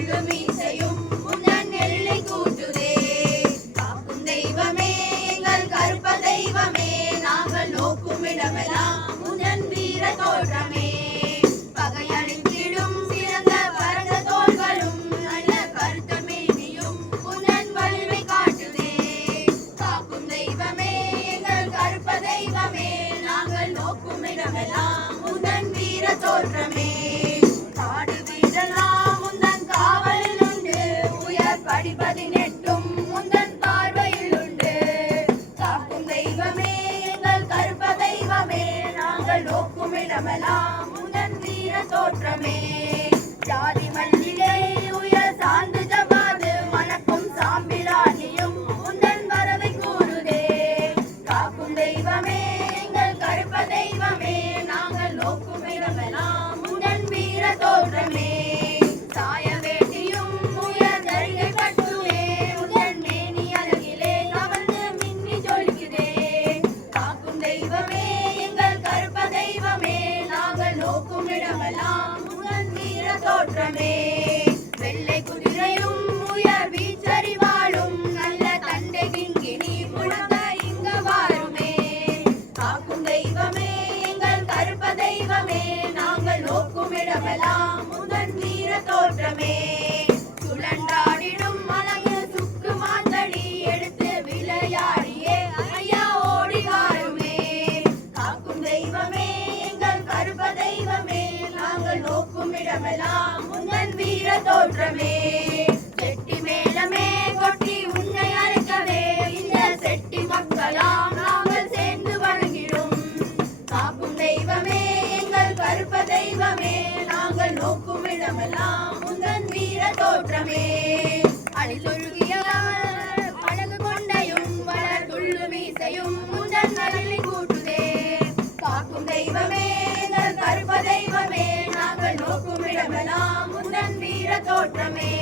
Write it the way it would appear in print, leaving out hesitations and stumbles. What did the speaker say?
துள்ளும் இசையும் உந்தன் எல்லை கூட்டுதே. காக்கும் தெய்வமே எங்கள் கருப்ப தெய்வமே நாங்கள் நோக்கும் இடமெல்லாம் உந்தன் வீர தோற்றமே. பகையழித்திடும் சிறந்த பரந்த தோள்களும் நல்ல கருத்த மேனியும் உந்தன் வலிமை காட்டுதே. காக்கும் தெய்வமே எங்கள் கருப்ப தெய்வமே நாங்கள் நோக்கும் இடமெல்லாம் உந்தன் வீர தோற்றமே. காடு வீடெல்லாம் உந்தன் காவலில் உண்டு உயர் படி 18 உந்தன் பார்வையில் உண்டு. காக்கும் தெய்வமே எங்கள் கருப்ப தெய்வமே நாங்கள் நோக்கும் இடமெல்லாம் உந்தன் வீர தோற்றமே. ஜாதி மல்லிகை உயர் சார்ந்து ஜமாது மணக்கும் சாம்பிராணியும் உந்தன் வரவை கூறுதே. காக்கும் தெய்வமே எங்கள் கருப்ப தெய்வமே நாங்கள் நோக்கும் இடமெல்லாம் உந்தன் வீர தோற்றமே. சாய வேட்டியும் உயர் ஜரிகை கட்டுவே உந்தன் மேனி அழகிலே கவர்ந்து மின்னி ஜொலிக்குதே. காக்கும் தெய்வமே எங்கள் கருப்ப தெய்வமே நாங்கள் நோக்கும் இடமெல்லாம் உந்தன் வீர தோற்றமே. வெள்ளை குதிரையும் உயர் வீச்சறிவாளும் நல்ல தண்டை கிங்கினி முழங்க இங்க வாருமே. காக்கும் தெய்வமே எங்கள் கருப்ப தெய்வமே நாங்கள் நோக்கும் இடமெல்லாம் உந்தன் வீர தோற்றமே. சுழன்றாடிடும் அழகு சுக்கு மாத்தடி எடுத்து விளையாடியே ஐயா ஓடி வாருமே. காக்கும் தெய்வமே எங்கள் கருப்ப தெய்வமே நாங்கள் நோக்கும் இடமெல்லாம் உந்தன் வீர தோற்றமே. செட்டி மேளமே கொட்டி உன்னை அழைக்கவே இந்த செட்டி மக்களாம் நாங்கள் சேர்ந்து வணங்கிடும். காக்கும் தெய்வமே எங்கள் கருப்ப தெய்வமே நாங்கள் நோக்கும் இடமெல்லாம் உந்தன் வீர தோற்றமே. அழிசொழுகிய அழகு கொண்டையும் வளர் துள்ளும் இசையும் உந்தன் நலனை கூட்டுதே. காக்கும் தெய்வமே எங்கள் கருப்ப தெய்வமே நாங்கள் நோக்கும் இடமெல்லாம் உந்தன் வீர தோற்றமே.